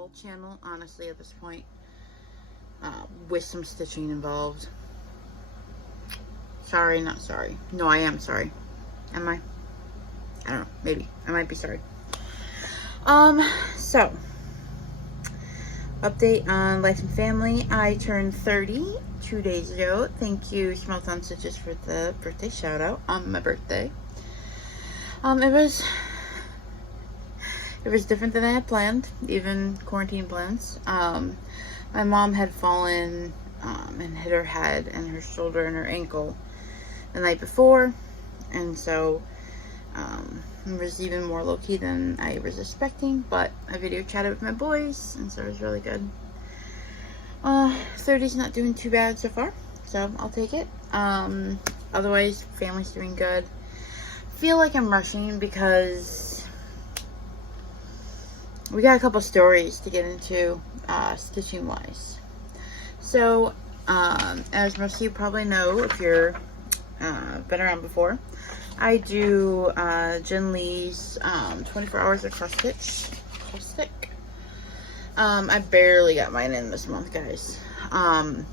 haul channel, honestly, at this point, with some stitching involved. Sorry, not sorry. No, I am sorry. Am I? I don't know. Maybe. I might be sorry. So, update on life and family. I turned 30 2 days ago. Thank you, Small Town Stitches, for the birthday shout out on my birthday. It was different than I had planned, even quarantine plans. My mom had fallen and hit her head and her shoulder and her ankle the night before, and so it was even more low-key than I was expecting, but I video chatted with my boys, and so it was really good. 30's not doing too bad so far, so I'll take it. Otherwise, family's doing good. Feel like I'm rushing because we got a couple stories to get into, stitching wise. So, as most of you probably know, if you're been around before, I do Jen Lee's 24 hours of cross stick. I barely got mine in this month, guys. I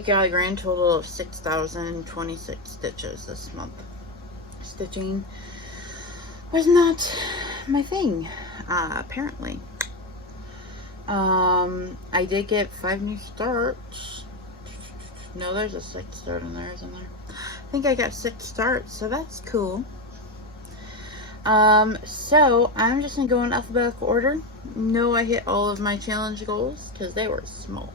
got a grand total of 6,026 stitches this month. Stitching was not my thing, apparently. I did get 5 new starts. No, there's a 6th start in there, isn't there? I think I got 6 starts, so that's cool. So I'm just gonna go in alphabetical order. No, I hit all of my challenge goals because they were small.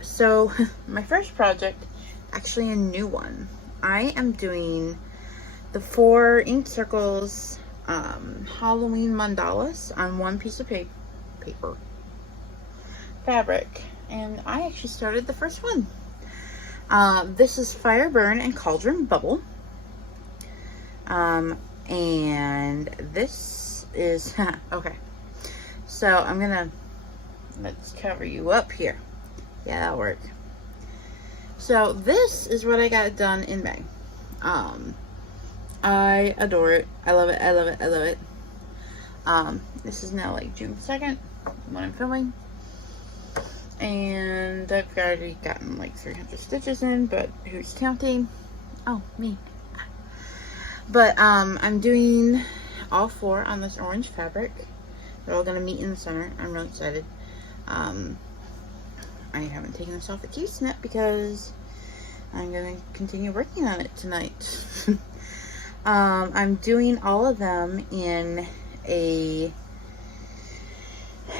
So my first project, actually a new one. I am doing the 4 ink circles Halloween mandalas on one piece of paper fabric, and I actually started the first one. This is Fire Burn and Cauldron Bubble, and this is okay, so let's cover you up here. Yeah, that'll work. So this is what I got done in May. I adore it. I love it. I love it. I love it. This is now like June 2nd when I'm filming. And I've already gotten like 300 stitches in, but who's counting? Oh, me. But I'm doing all 4 on this orange fabric. They're all going to meet in the center. I'm really excited. I haven't taken this off the case yet because I'm going to continue working on it tonight. I'm doing all of them in a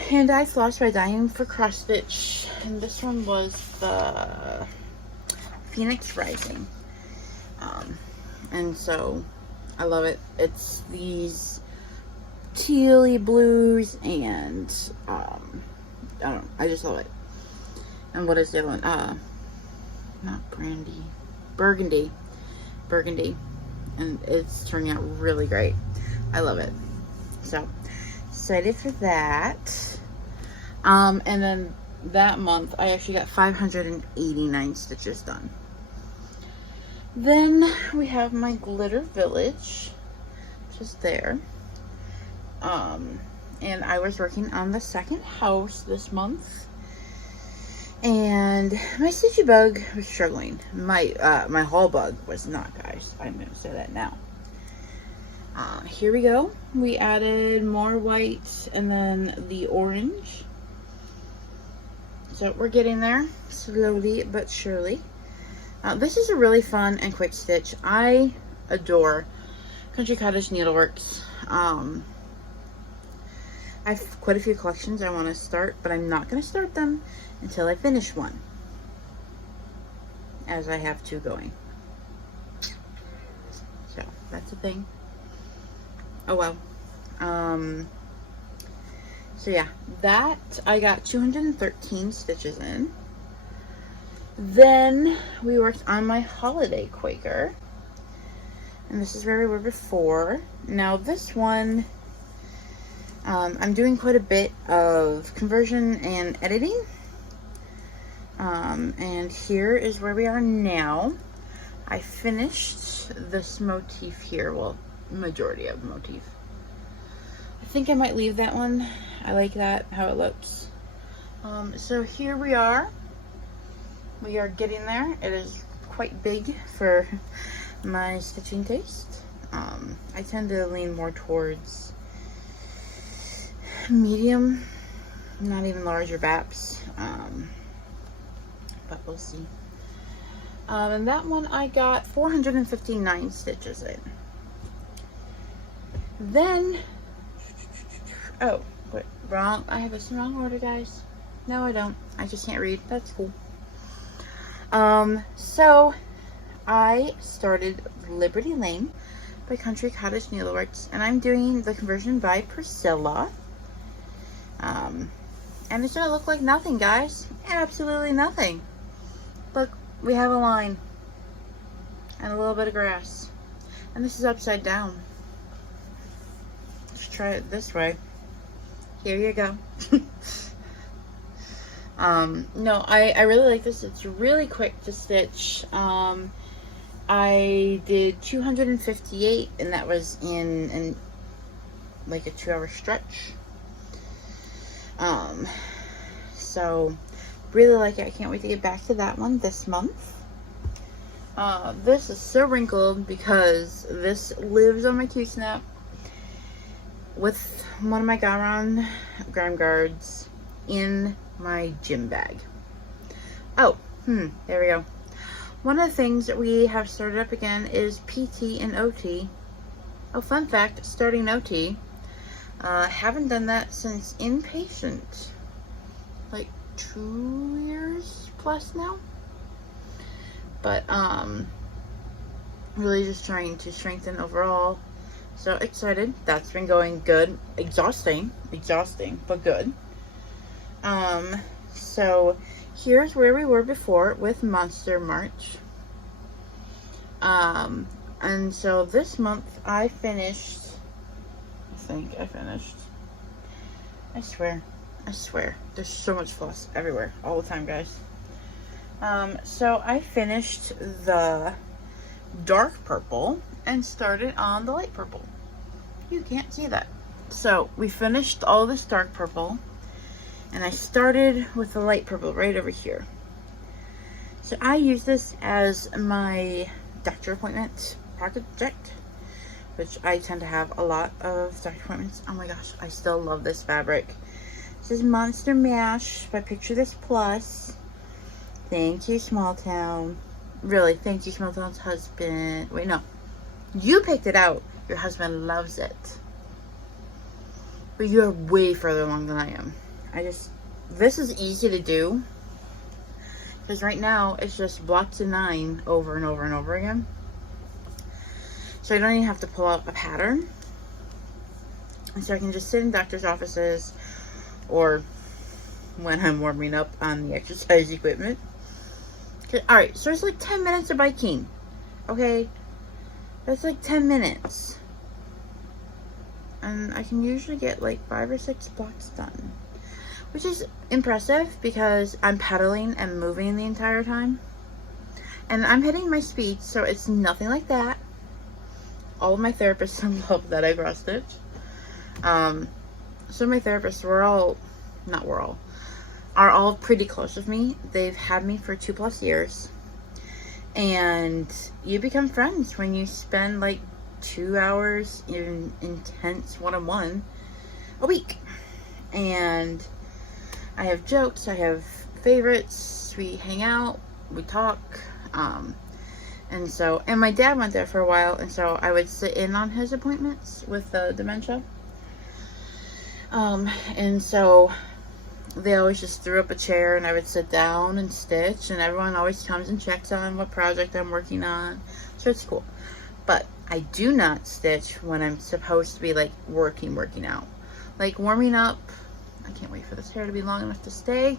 hand-eye floss by Dying for Cross Stitch, and this one was the Phoenix Rising. And so I love it. It's these tealy blues, and I don't know, I just love it. And what is the other one? Not brandy, burgundy, and it's turning out really great. I love it. So excited for that. And then that month I actually got 589 stitches done. Then we have my Glitter Village, which is there. And I was working on the second house this month. And my stitchy bug was struggling. My haul bug was not, guys. I'm going to say that now. Here we go. We added more white and then the orange. So we're getting there slowly but surely. This is a really fun and quick stitch. I adore Country Cottage Needleworks. I have quite a few collections I want to start, but I'm not going to start them until I finish one, as I have 2 going. So that's the thing. Oh well. So yeah, that I got 213 stitches in. Then we worked on my Holiday Quaker, and this is where we were before. Now this one, I'm doing quite a bit of conversion and editing. And here is where we are now. I finished this motif here, well, majority of the motif. I think I might leave that one. I like that, how it looks. So here we are. We are getting there. It is quite big for my stitching taste. I tend to lean more towards medium, not even larger baps, but we'll see. And that one I got 459 stitches in. Then, oh, wait, wrong, I have this in wrong order, guys. No, I don't. I just can't read. That's cool. So I started Liberty Lane by Country Cottage Needleworks, and I'm doing the conversion by Priscilla. And it's gonna look like nothing, guys. Absolutely nothing. Look, we have a line and a little bit of grass, and this is upside down. Let's try it this way. Here you go. No, I really like this. It's really quick to stitch. I did 258, and that was in like a 2-hour stretch. So really like it. I can't wait to get back to that one this month. This is so wrinkled because this lives on my Q-snap with one of my Garon Grime Guards in my gym bag. Oh, there we go. One of the things that we have started up again is PT and OT. Oh, fun fact, starting OT. Haven't done that since inpatient. Like 2 years plus now. But, really just trying to strengthen overall. So excited. That's been going good. Exhausting, but good. So here's where we were before with Monster March. And so this month I finished, I swear, there's so much floss everywhere, all the time, guys. So I finished the dark purple and started on the light purple. You can't see that. So we finished all this dark purple, and I started with the light purple right over here. So I use this as my doctor appointment project, which I tend to have a lot of doctor appointments. Oh my gosh, I still love this fabric. This is Monster Mash by Picture This Plus. Thank you, Small Town. Really, thank you, Small Town's husband. Wait, no. You picked it out. Your husband loves it. But you're way further along than I am. This is easy to do. Because right now, it's just blocks of 9 over and over and over again. So I don't even have to pull out a pattern. And so I can just sit in doctor's offices or when I'm warming up on the exercise equipment. Alright, so it's like 10 minutes of biking. Okay? That's like 10 minutes. And I can usually get like 5 or 6 blocks done. Which is impressive because I'm pedaling and moving the entire time. And I'm hitting my speed, so it's nothing like that. All of my therapists love that I cross stitch. So my therapists are all pretty close with me. They've had me for 2+ years. And you become friends when you spend like 2 hours in intense one-on-one a week. And I have jokes, I have favorites, we hang out, we talk, and my dad went there for a while, and so I would sit in on his appointments with the dementia, and so they always just threw up a chair, and I would sit down and stitch, and everyone always comes and checks on what project I'm working on, so it's cool. But I do not stitch when I'm supposed to be like working out, like warming up. I can't wait for this hair to be long enough to stay.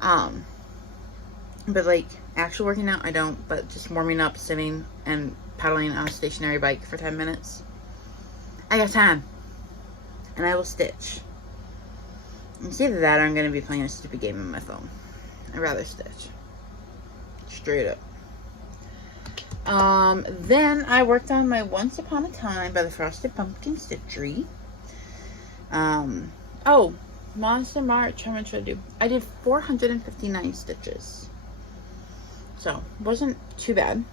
But like actual working out, I don't. But just warming up, sitting and pedaling on a stationary bike for 10 minutes. I got time. And I will stitch. It's either that or I'm going to be playing a stupid game on my phone. I'd rather stitch. Straight up. Then I worked on my Once Upon a Time by the Frosted Pumpkin Stitchery. Oh, Monster March, how much did I do? I did 459 stitches. So, wasn't too bad.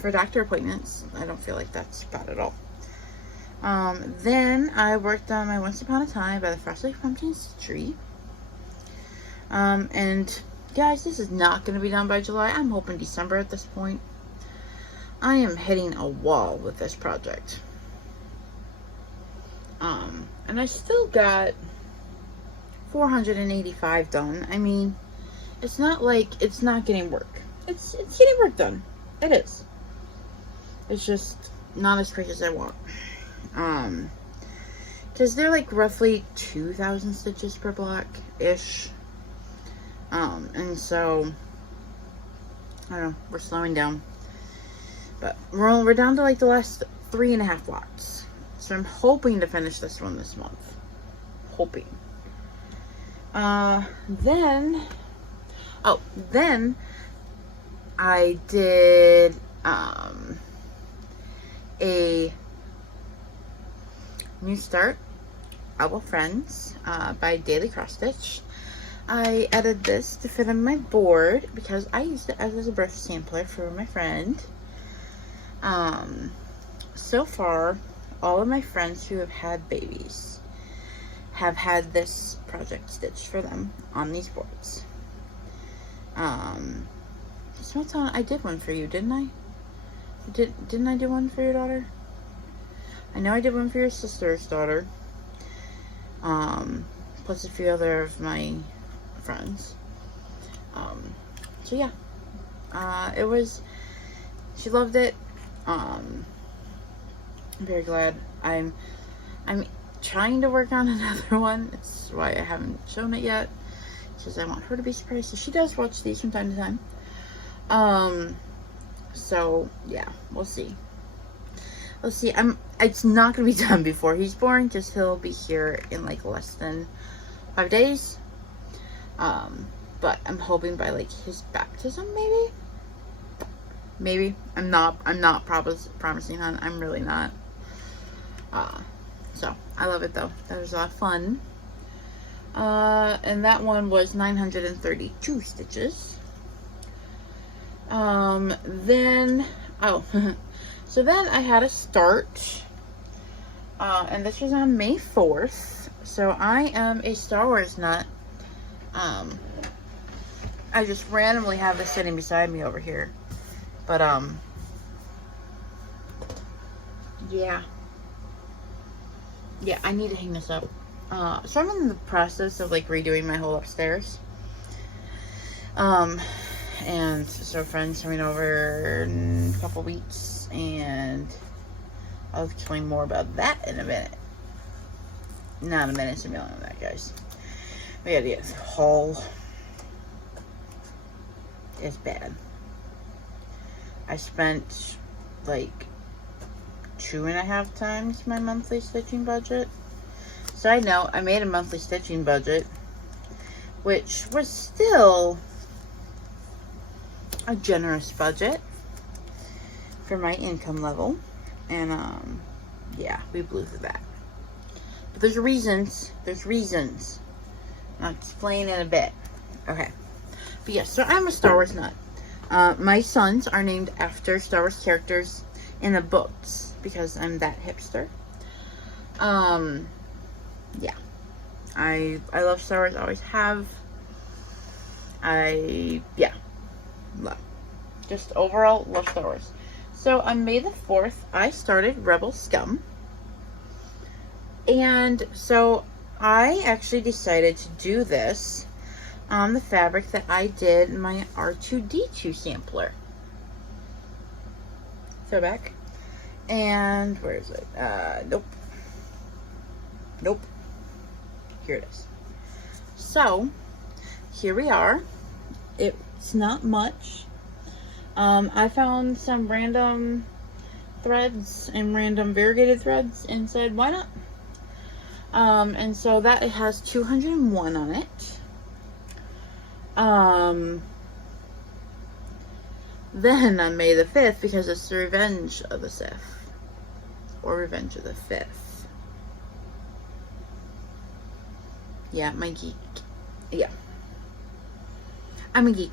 For doctor appointments, I don't feel like that's bad at all. Then I worked on my Once Upon a Time by the Frosty Pumpkin Tree. And guys, this is not going to be done by July. I'm hoping December at this point. I am hitting a wall with this project. And I still got 485 done. I mean, it's not like it's not getting work. It's getting work done. It is. It's just not as quick as I want. Because they're like roughly 2,000 stitches per block-ish. And so, I don't know, we're slowing down. But we're down to like the last 3.5 blocks. So I'm hoping to finish this one this month. Hoping. Then I did, a New Start, Owl Friends, by Daily Cross Stitch. I added this to fit on my board because I used it as a brush sampler for my friend. So far, all of my friends who have had babies have had this project stitched for them on these boards. So I did one for you, didn't I? Didn't I do one for your daughter? I know I did one for your sister's daughter. Plus a few other of my friends. So yeah. She loved it. I'm very glad. I'm trying to work on another one. That's why I haven't shown it yet. Because I want her to be surprised. So she does watch these from time to time. So yeah, we'll see. It's not gonna be done before he's born, because he'll be here in like less than 5 days. But I'm hoping by like his baptism, maybe. I'm not promising, hon. I'm really not. So I love it though. That was a lot of fun. And that one was 932 stitches. Then so then I had a start, and this was on May 4th. So I am a Star Wars nut. I just randomly have this sitting beside me over here, but yeah, I need to hang this up. So I'm in the process of like redoing my whole upstairs. And so friends coming over in a couple weeks, and I'll explain more about that in a minute. Not a minute, it's a million on that, guys. We gotta get the haul. It's bad. I spent like 2.5 times my monthly stitching budget. Side note, I made a monthly stitching budget, which was still a generous budget for my income level. And yeah, we blew through that. But there's reasons. I'll explain in a bit. Okay. But yeah, so I'm a Star Wars nut. My sons are named after Star Wars characters in the books because I'm that hipster. Yeah. I love Star Wars, always have. Just overall love Star Wars. So on May the 4th, I started Rebel Scum. And so I actually decided to do this on the fabric that I did my R2-D2 sampler. So back. And where is it? Nope. Here it is. So here we are. It's not much. I found some random threads and random variegated threads and said, why not? And so that it has 201 on it. Then on May the 5th, because it's the Revenge of the Sith, or Revenge of the 5th. Yeah, my geek. Yeah. I'm a geek.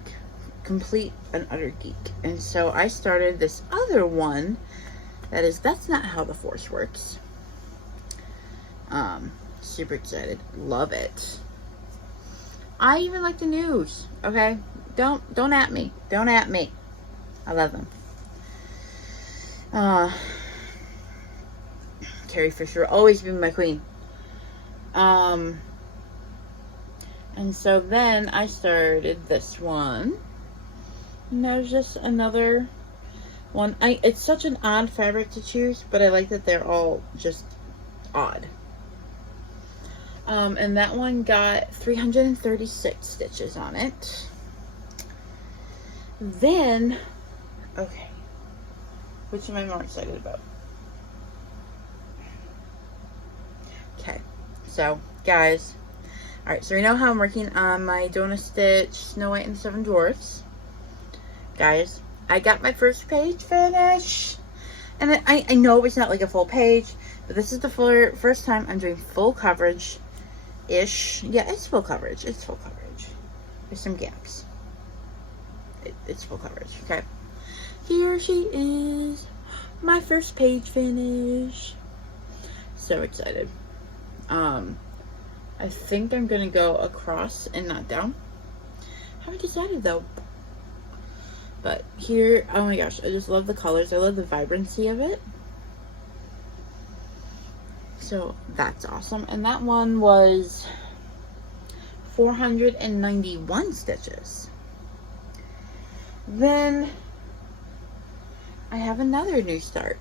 Complete and utter geek. And so I started this other one that's not how the Force works. Super excited. Love it. I even like the news. Okay? Don't at me. Don't at me. I love them. Carrie Fisher will always be my queen. And so then I started this one. And there's just another one. It's such an odd fabric to choose, but I like that they're all just odd. And that one got 336 stitches on it. Then, okay, which am I more excited about? Okay, so guys, all right, so we know how I'm working on my Donut Stitch Snow White and the Seven Dwarfs. Guys, I got my first page finished, and I know it's not like a full page, but this is the first time I'm doing full coverage ish. Yeah, it's full coverage. It's full coverage. There's some gaps. It's full coverage. Okay. Here she is. My first page finish. So excited. I think I'm gonna go across and not down. Haven't decided though. But here, oh my gosh, I just love the colors. I love the vibrancy of it. So that's awesome. And that one was 491 stitches. Then I have another new start.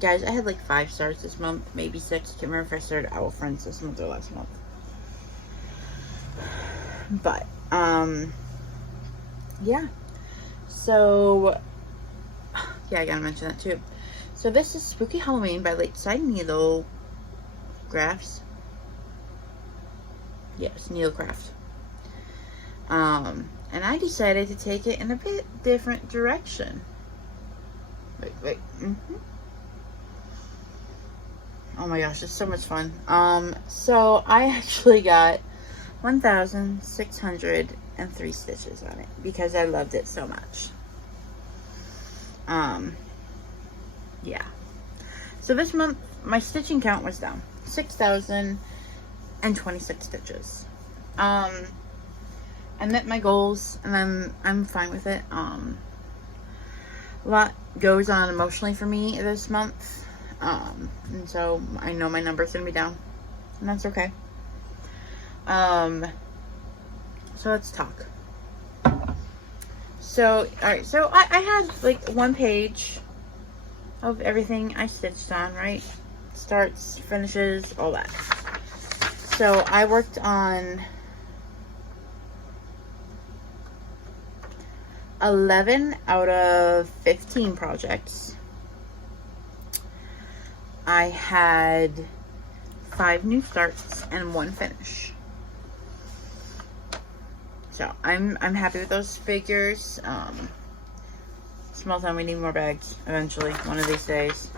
Guys, I had like 5 starts this month, maybe 6. I can't remember if I started Owl Friends this month or last month. But, yeah. So, yeah, I gotta mention that too. So this is Spooky Halloween by Lakeside Needle Crafts. Yes, Needlecraft. And I decided to take it in a bit different direction. Wait. Oh my gosh, it's so much fun. So I actually got 1,603 stitches on it because I loved it so much. Yeah. So this month, my stitching count was down. 6,026 stitches. I met my goals, and I'm fine with it. A lot goes on emotionally for me this month. And so I know my number's gonna be down, and that's okay. So let's talk. So, alright, so I had like one page of everything I stitched on, right? Starts, finishes, all that. So I worked on 11 out of 15 projects. I had 5 new starts and 1 finish. So I'm happy with those figures. Small town, we need more bags eventually, one of these days.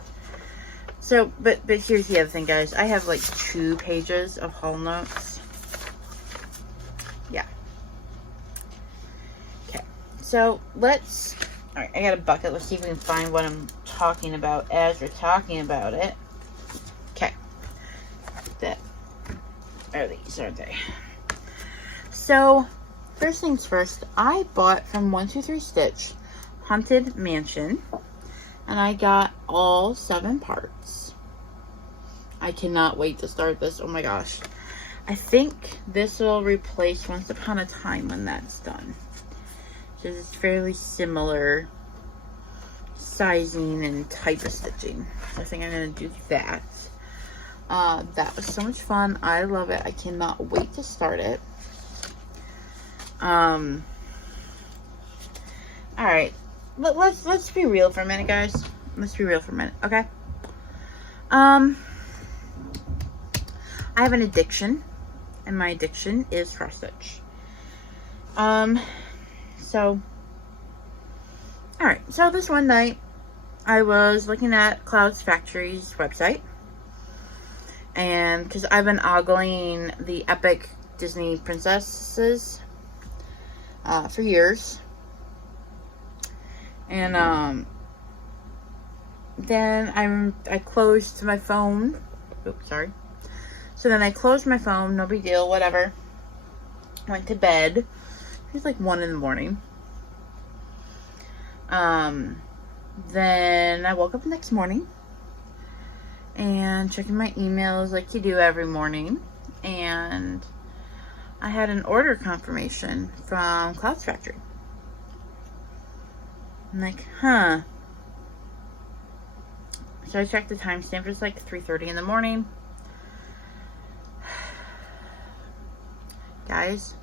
So, but here's the other thing, guys. I have like 2 pages of haul notes. Yeah. Okay. So let's. All right, I got a bucket. Let's see if we can find what I'm talking about as we're talking about it. Okay. That are these, aren't they? So, first things first, I bought from 123 Stitch Haunted Mansion, and I got all 7 parts. I cannot wait to start this. Oh my gosh. I think this will replace Once Upon a Time when that's done. Because it's fairly similar sizing and type of stitching. So I think I'm going to do that. That was so much fun. I love it. I cannot wait to start it. Alright. Let's be real for a minute, guys. Let's be real for a minute, okay? I have an addiction, and my addiction is cross stitch. So, alright, so this one night, I was looking at Clouds Factory's website, And because I've been ogling the Epic Disney princesses for years. And then I closed my phone. Oops, sorry. So then I closed my phone, no big deal, whatever. Went to bed. It was like 1 in the morning. Then I woke up the next morning and checking my emails like you do every morning. And I had an order confirmation from Clouds Factory. I'm like, huh. So I checked the timestamp. It was like 3:30 in the morning. Guys,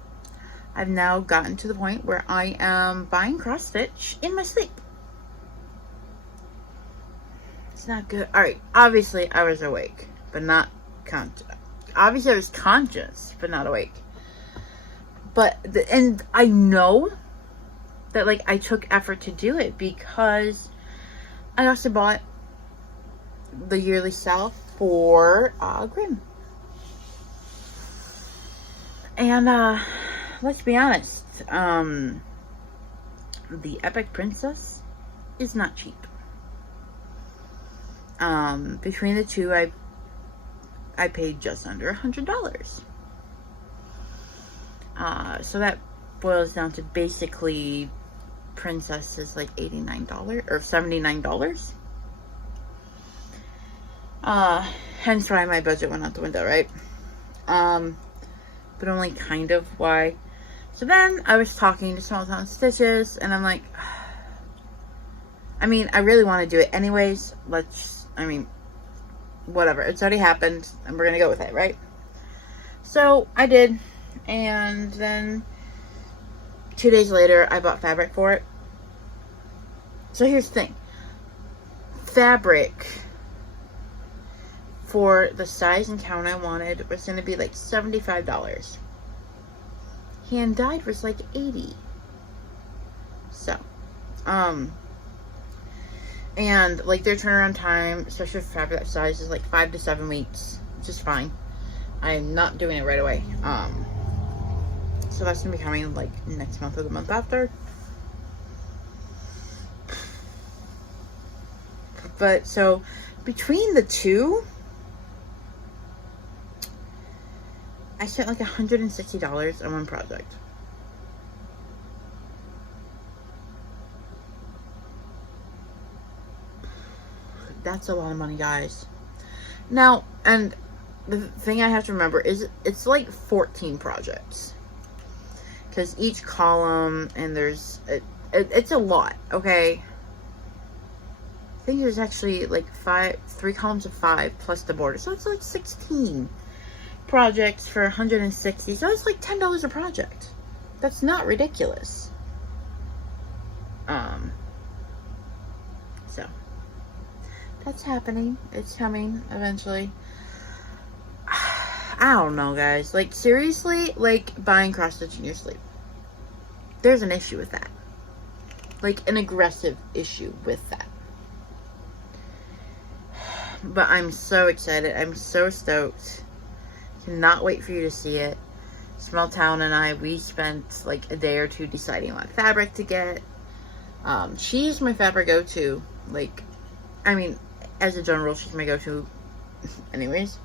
I've now gotten to the point where I am buying cross stitch in my sleep. It's not good. Alright, obviously I was awake, but not conscious. Obviously I was conscious, but not awake. And I know that, like, I took effort to do it because I also bought the yearly sale for Grimm. And let's be honest, the Epic Princess is not cheap. Between the two, I paid just under $100. So that boils down to basically Princess is like $89 or $79. Hence why my budget went out the window, right? But only kind of why. So then I was talking to Small Town Stitches, and I'm like, I mean, I really want to do it anyways. Whatever. It's already happened, and we're gonna go with it, right? So I did, and then 2 days later, I bought fabric for it. So here's the thing. Fabric for the size and count I wanted was going to be like $75. Hand dyed was like $80. So, and like their turnaround time, especially for fabric that size, is like 5 to 7 weeks, which is fine. I'm not doing it right away. So that's gonna be coming like next month or the month after. But so between the two, I spent like $160 on one project. That's a lot of money, guys. Now, and the thing I have to remember is it's like 14 projects. Because each column, and it's a lot, okay? I think there's actually like 3 columns of 5 plus the border. So it's like 16 projects for $160. So it's like $10 a project. That's not ridiculous. So that's happening. It's coming eventually. I don't know, guys. Like, seriously, like buying cross stitch in your sleep. There's an issue with that. Like, an aggressive issue with that. But I'm so excited. I'm so stoked. Cannot wait for you to see it. Small Town and I, we spent like a day or two deciding what fabric to get. She's my fabric go-to. Like, I mean, as a general, she's my go-to anyways.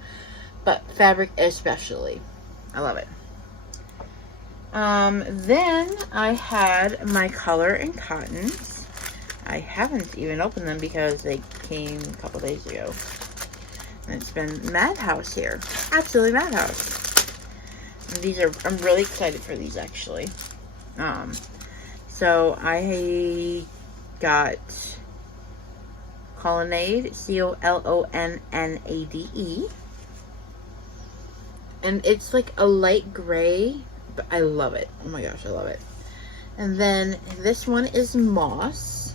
But fabric especially. I love it. Then I had my color and cottons. I haven't even opened them because they came a couple days ago. And it's been madhouse here. Absolutely madhouse. And these are, I'm really excited for these actually. So I got Colonnade, Colonnade. And it's like a light gray, but I love it. Oh my gosh, I love it. And then this one is Moss.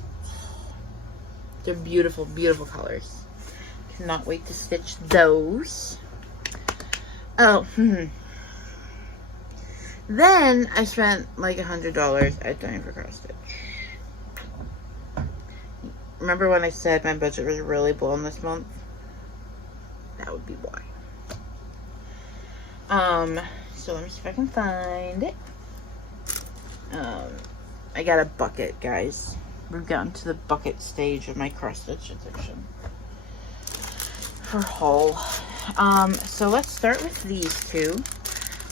They're beautiful, beautiful colors. Cannot wait to stitch those. Oh, Then I spent like $100 at Dining for Cross Stitch. Remember when I said my budget was really blown this month? That would be why. So let me see if I can find it. I got a bucket, guys. We've gotten to the bucket stage of my cross-stitch addiction for haul. So let's start with these two.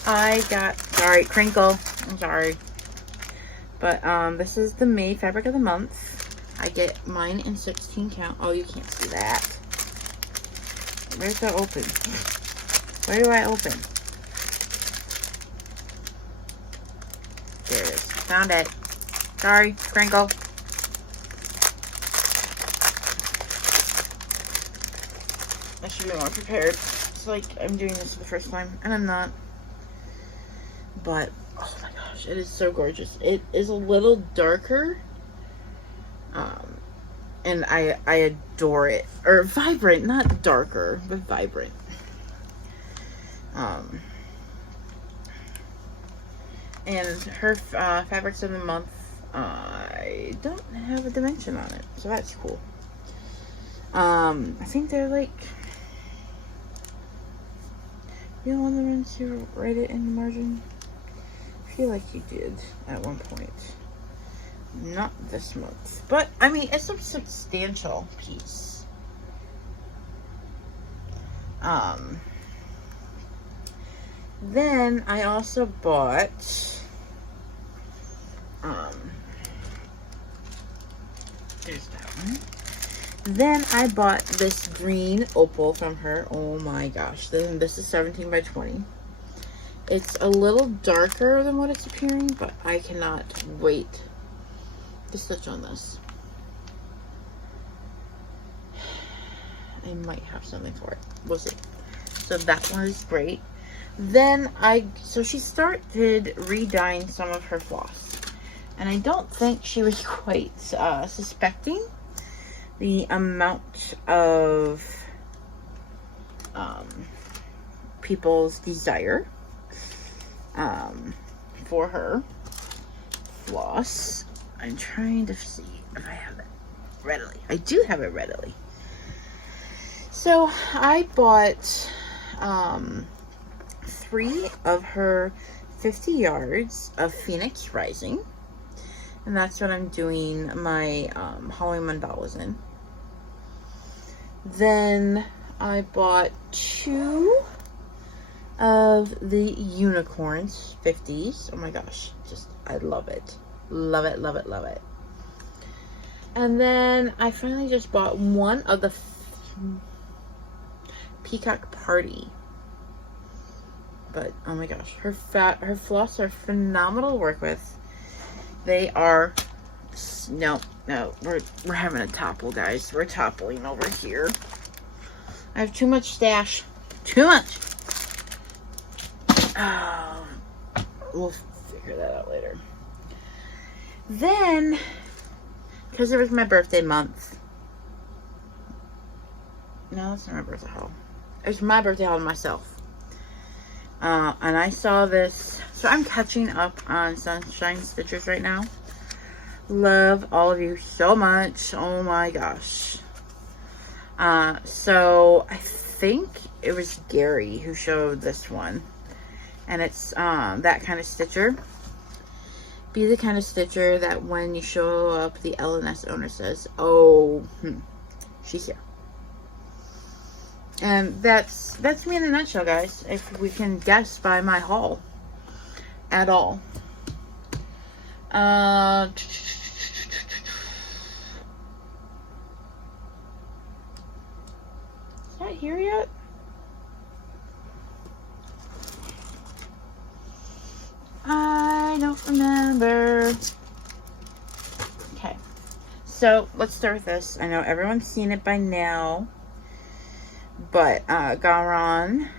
I got, sorry, crinkle, I'm sorry. But, this is the May Fabric of the Month. I get mine in 16 count. Oh, you can't see that. Where's that open? Where do I open? There it is. Found it. Sorry, crinkle. I should be more prepared. It's like I'm doing this for the first time, and I'm not. But, oh my gosh, it is so gorgeous. It is a little darker. And I adore it. Or vibrant, not darker, but vibrant. And her Fabrics of the Month, I don't have a dimension on it, so that's cool. I think they're like, you know, one of the ones to write it in the margin. I feel like you did at one point. Not this month, but I mean, it's a substantial piece. Then I also bought, there's that one. Then I bought this green opal from her. Oh my gosh. Then this is 17 by 20. It's a little darker than what it's appearing, but I cannot wait to stitch on this. I might have something for it. We'll see. So that one is great. Then so she started re-dyeing some of her floss. And I don't think she was quite suspecting the amount of people's desire for her floss. I'm trying to see if I have it readily. I do have it readily. So I bought 3 of her 50 yards of Phoenix Rising. And that's what I'm doing my Halloween mandalas in. Then I bought 2 of the Unicorns 50s. Oh my gosh, I love it. Love it, love it, love it. And then I finally just bought 1 of the Peacock Party. But oh my gosh, her floss are phenomenal to work with. They are, no, we're having a topple, guys. We're toppling over here. I have too much stash. Too much. We'll figure that out later. Then, because it was my birthday month. No, it's not my birthday haul. It's my birthday haul to myself. And I saw this. So I'm catching up on Sunshine Stitchers right now. Love all of you so much. Oh my gosh. So I think it was Gary who showed this one. And it's that kind of stitcher. Be the kind of stitcher that when you show up, the LNS owner says, oh, she's here. And that's me in a nutshell, guys. If we can guess by my haul at all. Is that here yet? I don't remember. Okay, so let's start with this. I know everyone's seen it by now, but Garon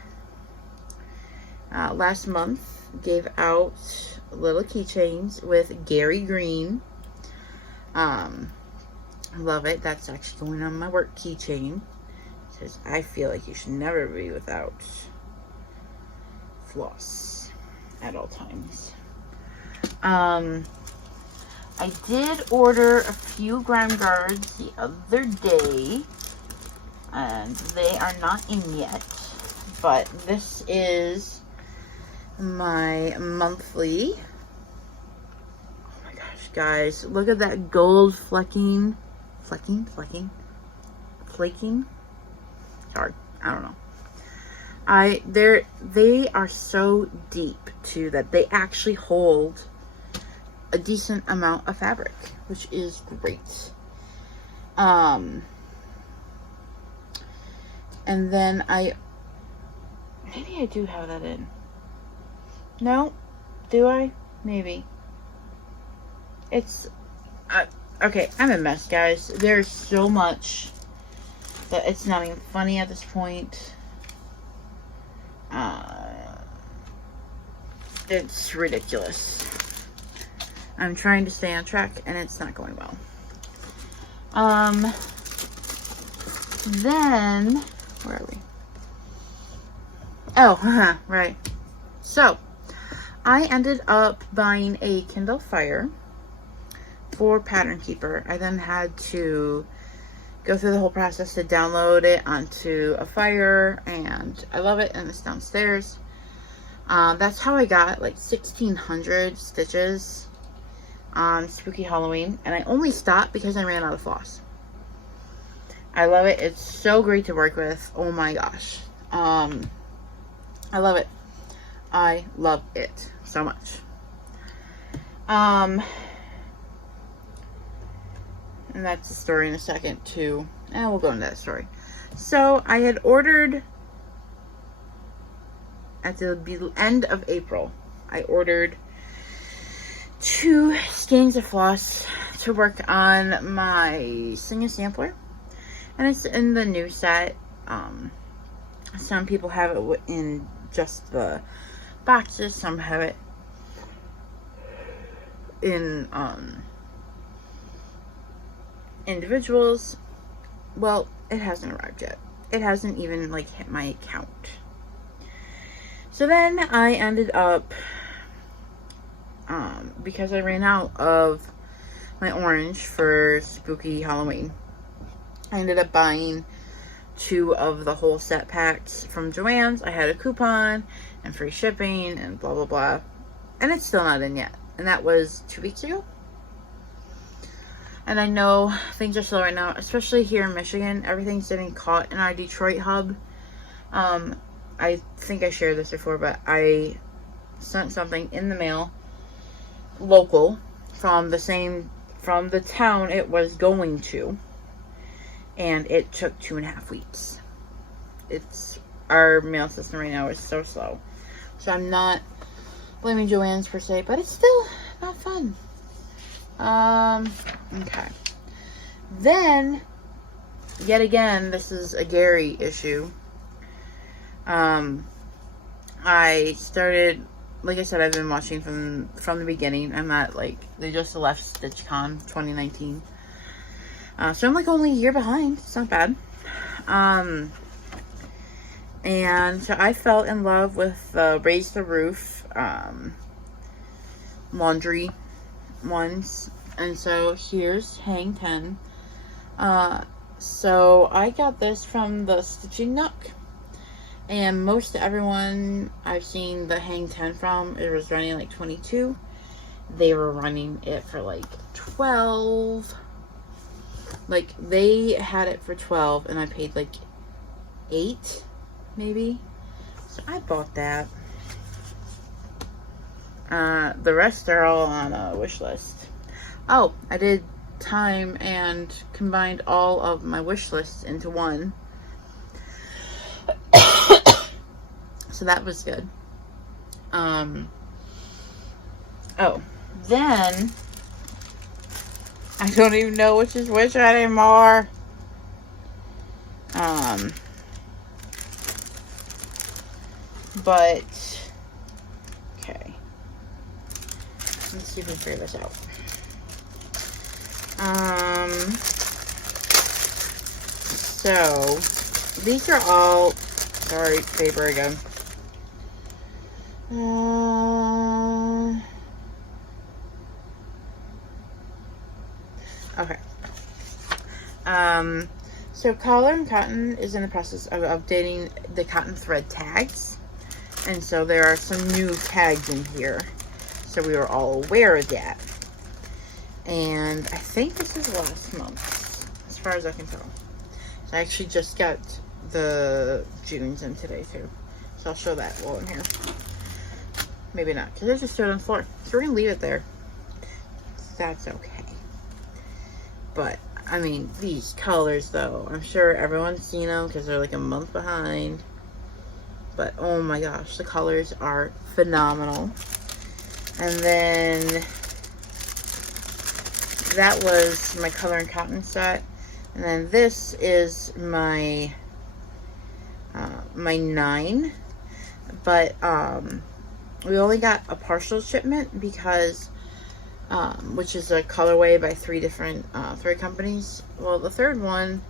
last month gave out little keychains with Gary Green. Love it. That's actually going on my work keychain. Says, I feel like you should never be without floss at all times. I did order a few grime guards the other day, and they are not in yet, but this is my monthly. Oh my gosh, guys, look at that gold flaking. Sorry, I don't know. They are so deep too that they actually hold a decent amount of fabric, which is great. And then maybe I do have that in. No, do I? Maybe. It's okay. I'm a mess, guys. There's so much that it's not even funny at this point. It's ridiculous. I'm trying to stay on track and it's not going well. Then, where are we? Oh, right. So, I ended up buying a Kindle Fire for Pattern Keeper. I then had to go through the whole process to download it onto a Fire, and I love it, and it's downstairs. That's how I got like 1,600 stitches on Spooky Halloween, and I only stopped because I ran out of floss. I love it. It's so great to work with. Oh my gosh. I love it. I love it so much. And that's a story in a second too. And we'll go into that story. So I had ordered at the end of April. I ordered 2 skeins of floss to work on my Sing a Sampler. And it's in the new set. Some people have it in just the boxes. Some have it in individuals. Well, it hasn't arrived yet. It hasn't even like hit my account. So then I ended up, because I ran out of my orange for Spooky Halloween, I ended up buying 2 of the whole set packs from Joann's. I had a coupon and free shipping and blah blah blah, and it's still not in yet, and that was 2 weeks ago. And I know things are slow right now, especially here in Michigan. Everything's getting caught in our Detroit hub. I think I shared this before, but I sent something in the mail, local, from the town it was going to, and it took 2.5 weeks. Our mail system right now is so slow. So I'm not blaming Joann's per se, but it's still not fun. Okay. Then, yet again, this is a Gary issue. I started, like I said, I've been watching from the beginning. I'm not like, they just left StitchCon 2019. So I'm like only a year behind. It's not bad. And so I fell in love with the Raise the Roof, laundry ones. And so here's Hang 10. So I got this from the Stitching Nook. And most everyone I've seen the Hang 10 from, it was running like 22. They were running it for like 12. Like, they had it for 12, and I paid like 8, maybe. So I bought that. The rest are all on a wish list. Oh, I did time and combined all of my wish lists into one. So that was good. Oh, then I don't even know which is which anymore. But okay. Let's see if we can figure this out. So these are all, sorry, paper again. Okay. So Collar and Cotton is in the process of updating the cotton thread tags. And so there are some new tags in here. So we were all aware of that. And I think this is last month, as far as I can tell. So I actually just got the Junes in today too. So I'll show that while I'm here. Maybe not, because I just threw it on the floor. So we're going to leave it there. That's okay. But, I mean, these colors though, I'm sure everyone's seen them because they're like a month behind. But, oh my gosh, the colors are phenomenal. And then that was my Color and Cotton set. And then this is my my 9. But we only got a partial shipment because which is a colorway by 3 different thread companies. Well, the third one,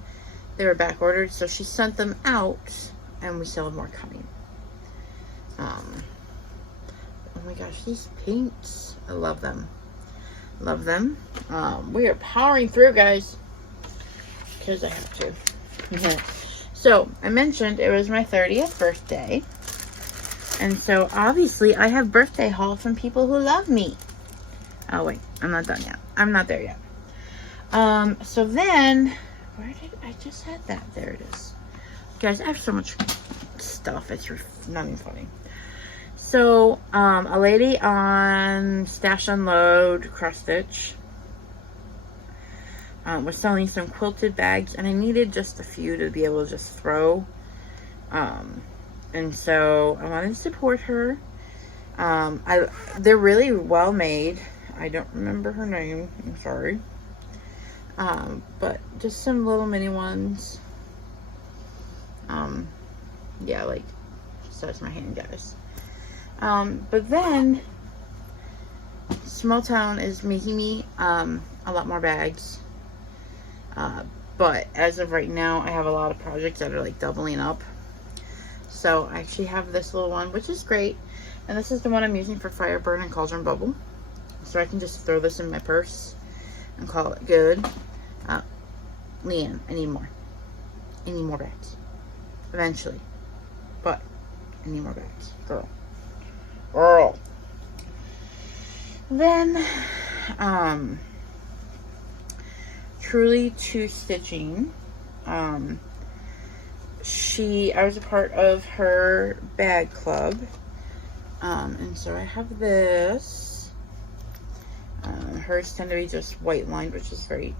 they were back ordered, so she sent them out, and we still have more coming. Oh my gosh, these pinks, I love them. Love them. We are powering through, guys, because I have to. So I mentioned it was my 30th birthday, and so obviously I have birthday haul from people who love me. Oh wait, I'm not done yet. I'm not there yet. So then, where did I just had that? There it is. Guys, I have so much stuff. It's not even funny. So, a lady on Stash Unload Cross Stitch was selling some quilted bags, and I needed just a few to be able to just throw. And so I wanted to support her. They're really well made. I don't remember her name. I'm sorry. But just some little mini ones. Yeah, like, size my hand, guys. But then Small Town is making me a lot more bags. But as of right now, I have a lot of projects that are like doubling up. So I actually have this little one, which is great. And this is the one I'm using for Fireburn and Cauldron Bubble. So I can just throw this in my purse and call it good. Leanne, I need more. I need more bags. Eventually. But I need more bags. Girl. Girl. Then, Truly to Stitching. I was a part of her bag club. And so I have this. Hers tend to be just white lined, which is great.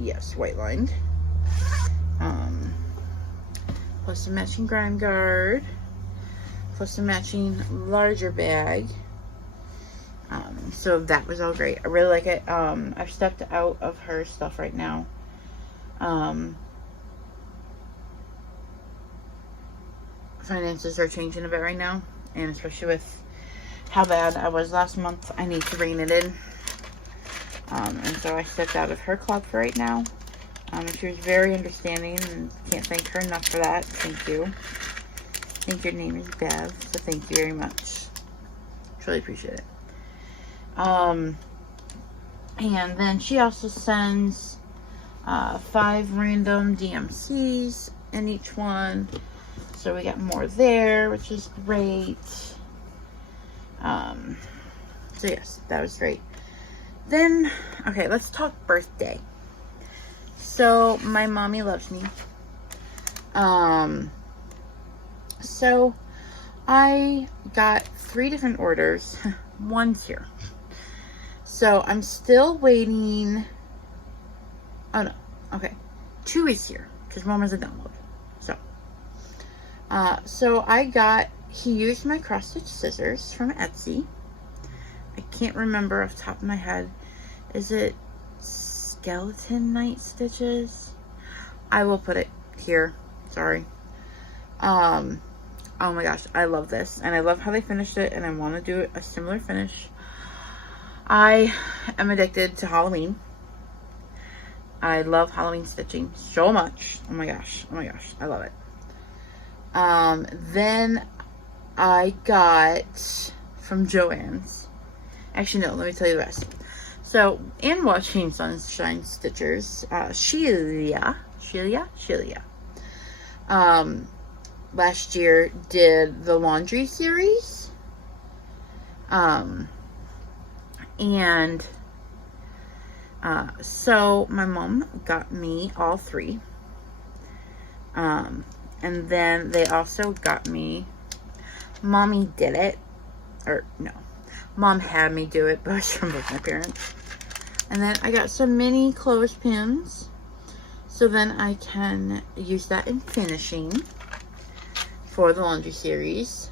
Yes, white lined. Plus a matching grime guard. Plus a matching larger bag. So that was all great. I really like it. I've stepped out of her stuff right now. Finances are changing a bit right now, and especially with how bad I was last month, I need to rein it in. And so I stepped out of her club for right now. She was very understanding, and can't thank her enough for that. Thank you. I think your name is Bev, so thank you very much. Truly appreciate it. And then she also sends 5 random DMCs in each one. So we got more there, which is great. So yes, that was great. Then, okay, let's talk birthday. So my mommy loves me. So I got 3 different orders. One's here. So I'm still waiting. Oh no, okay. 2 is here because one was a download. So he used my cross stitch scissors from Etsy. I can't remember off the top of my head. Is it Skeleton Night Stitches? I will put it here. Sorry. Oh my gosh, I love this. And I love how they finished it, and I want to do a similar finish. I am addicted to Halloween. I love Halloween stitching so much. Oh my gosh. Oh my gosh. I love it. Then I got from Joann's. Actually, no, let me tell you the rest. So, and watching Sunshine Stitchers, Sheila, last year did the laundry series. So my mom got me all 3. And then they also got me, Mommy did it, or no, Mom had me do it, but it was from both my parents. And then I got some mini clothespins, so then I can use that in finishing for the laundry series.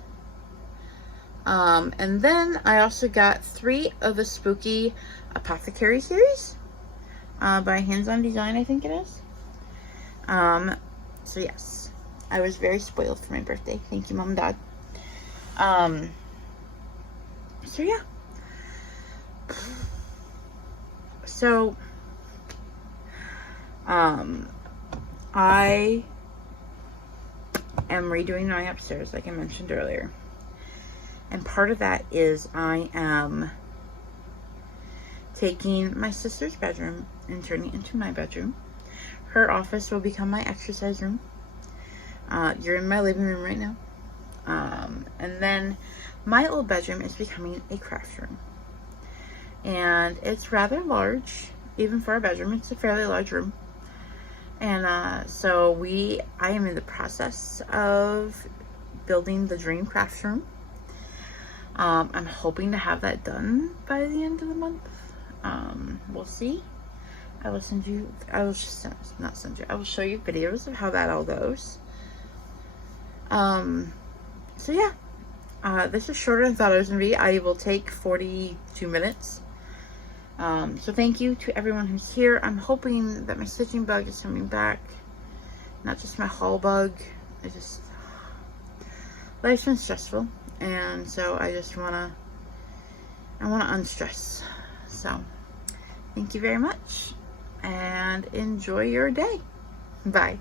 And then I also got 3 of the Spooky Apothecary series by Hands On Design, I think it is. So yes, I was very spoiled for my birthday. Thank you, Mom and Dad. So yeah. So, I am redoing my upstairs, like I mentioned earlier. And part of that is I am taking my sister's bedroom and turning it into my bedroom. Her office will become my exercise room. You're in my living room right now. And then my old bedroom is becoming a craft room. And it's rather large, even for a bedroom. It's a fairly large room. And so I am in the process of building the dream craft room. I'm hoping to have that done by the end of the month. We'll see. I will show you videos of how that all goes. So yeah, this is shorter than I thought it was going to be. I will take 42 minutes. So thank you to everyone who's here. I'm hoping that my stitching bug is coming back, not just my haul bug. Life's been stressful, and so I want to unstress. So thank you very much, and enjoy your day. Bye.